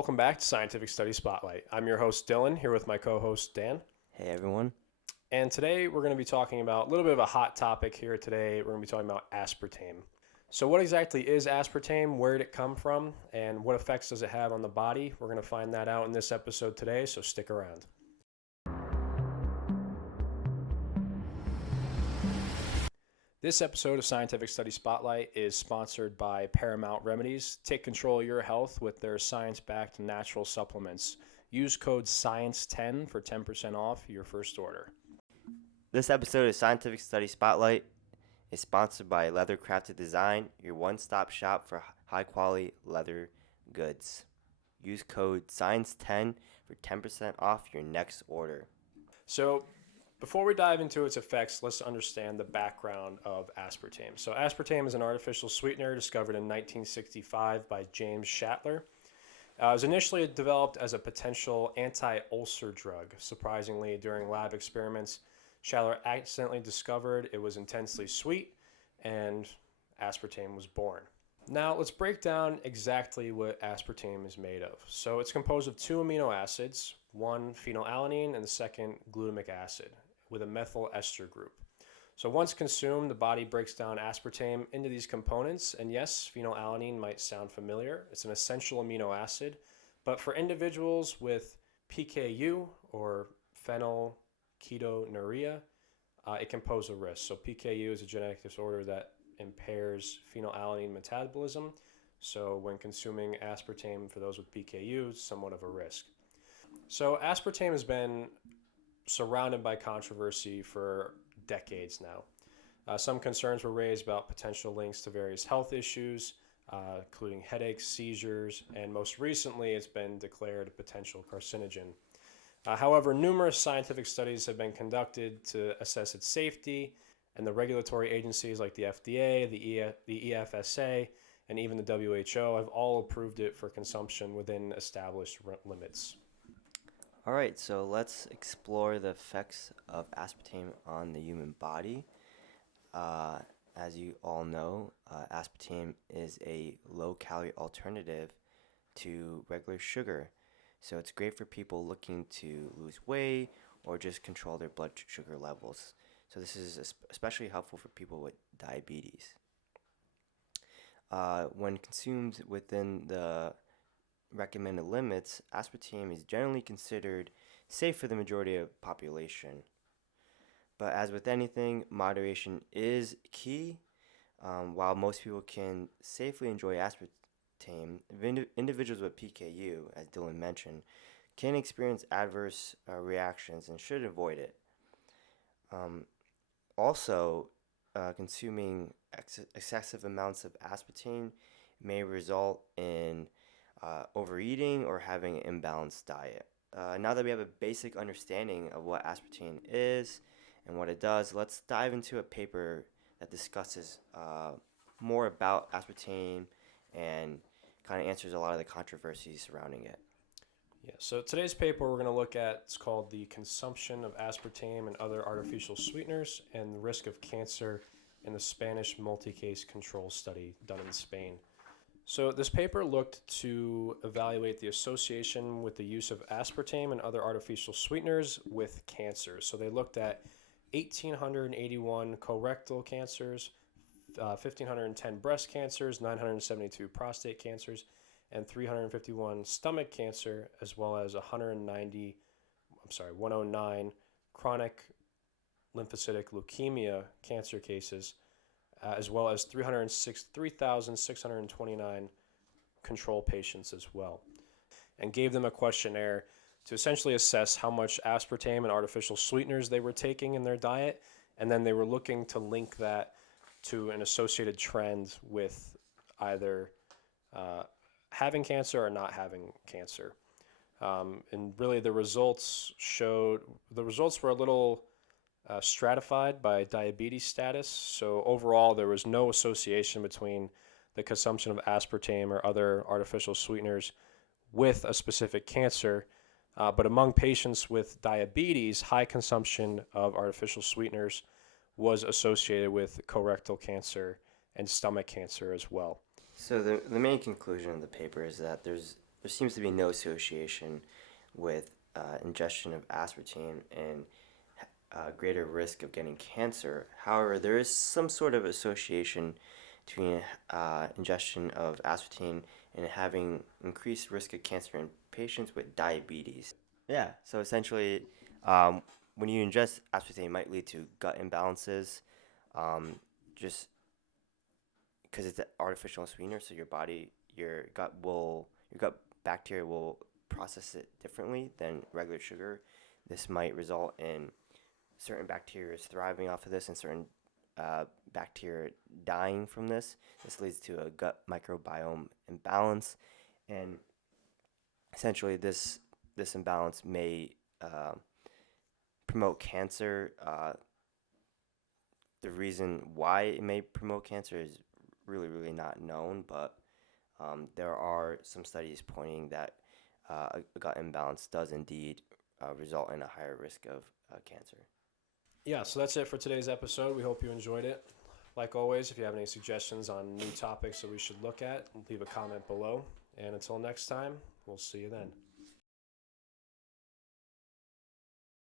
Welcome back to Scientific Study Spotlight. I'm your host, Dylan, here with my co-host, Dan. Hey everyone. And today we're going to be talking about a little bit of a hot topic here today. We're going to be talking about aspartame. So what exactly is aspartame? Where did it come from? And what effects does it have on the body? We're going to find that out in this episode today, so stick around. This episode of Scientific Study Spotlight is sponsored by Paramount Remedies. Take control of your health with their science-backed natural supplements. Use code SCIENCE10 for 10% off your first order. This episode of Scientific Study Spotlight is sponsored by Leather Crafted Design, your one-stop shop for high-quality leather goods. Use code SCIENCE10 for 10% off your next order. So, before we dive into its effects, let's understand the background of aspartame. So aspartame is an artificial sweetener discovered in 1965 by James Shatler. It was initially developed as a potential anti-ulcer drug. Surprisingly, during lab experiments, Shatler accidentally discovered it was intensely sweet, and aspartame was born. Now, let's break down exactly what aspartame is made of. So it's composed of two amino acids, one phenylalanine and the second glutamic acid, with a methyl ester group. So once consumed, the body breaks down aspartame into these components, and yes, phenylalanine might sound familiar. It's an essential amino acid, but for individuals with PKU or phenylketonuria, it can pose a risk. So PKU is a genetic disorder that impairs phenylalanine metabolism. So when consuming aspartame for those with PKU, it's somewhat of a risk. So aspartame has been surrounded by controversy for decades now. Some concerns were raised about potential links to various health issues, including headaches, seizures, and most recently it's been declared a potential carcinogen. However, numerous scientific studies have been conducted to assess its safety, and the regulatory agencies like the FDA, the EFSA, and even the WHO have all approved it for consumption within established limits. All right, so let's explore the effects of aspartame on the human body. As you all know, aspartame is a low-calorie alternative to regular sugar. So it's great for people looking to lose weight or just control their blood sugar levels. So this is especially helpful for people with diabetes. When consumed within the recommended limits, aspartame is generally considered safe for the majority of population. But as with anything, moderation is key. While most people can safely enjoy aspartame, individuals with PKU, as Dylan mentioned, can experience adverse reactions and should avoid it. Also, consuming excessive amounts of aspartame may result in overeating or having an imbalanced diet. Now that we have a basic understanding of what aspartame is and what it does, let's dive into a paper that discusses more about aspartame and kind of answers a lot of the controversies surrounding it. Yeah, so today's paper we're going to look at, it's called The Consumption of Aspartame and Other Artificial Sweeteners and the Risk of Cancer in the Spanish Multi-Case Control Study done in Spain. So this paper looked to evaluate the association with the use of aspartame and other artificial sweeteners with cancer. So they looked at 1,881 colorectal cancers, 1,510 breast cancers, 972 prostate cancers, and 351 stomach cancer, as well as 109 chronic lymphocytic leukemia cancer cases, as well as 3,629 control patients as well, and gave them a questionnaire to essentially assess how much aspartame and artificial sweeteners they were taking in their diet, and then they were looking to link that to an associated trend with either having cancer or not having cancer. And really the results were a little stratified by diabetes status. So overall, there was no association between the consumption of aspartame or other artificial sweeteners with a specific cancer. But among patients with diabetes, high consumption of artificial sweeteners was associated with colorectal cancer and stomach cancer as well. So the main conclusion of the paper is that there's there seems to be no association with ingestion of aspartame and greater risk of getting cancer. However, there is some sort of association between ingestion of aspartame and having increased risk of cancer in patients with diabetes. Yeah, so essentially, when you ingest aspartame, it might lead to gut imbalances, just because it's an artificial sweetener. So your gut bacteria will process it differently than regular sugar. This might result in certain bacteria thriving off of this and certain bacteria dying from this. This leads to a gut microbiome imbalance, and essentially this imbalance may promote cancer. The reason why it may promote cancer is really not known, but there are some studies pointing that a gut imbalance does indeed result in a higher risk of cancer. Yeah, so that's it for today's episode. We hope you enjoyed it. Like always, if you have any suggestions on new topics that we should look at, leave a comment below. And until next time, we'll see you then.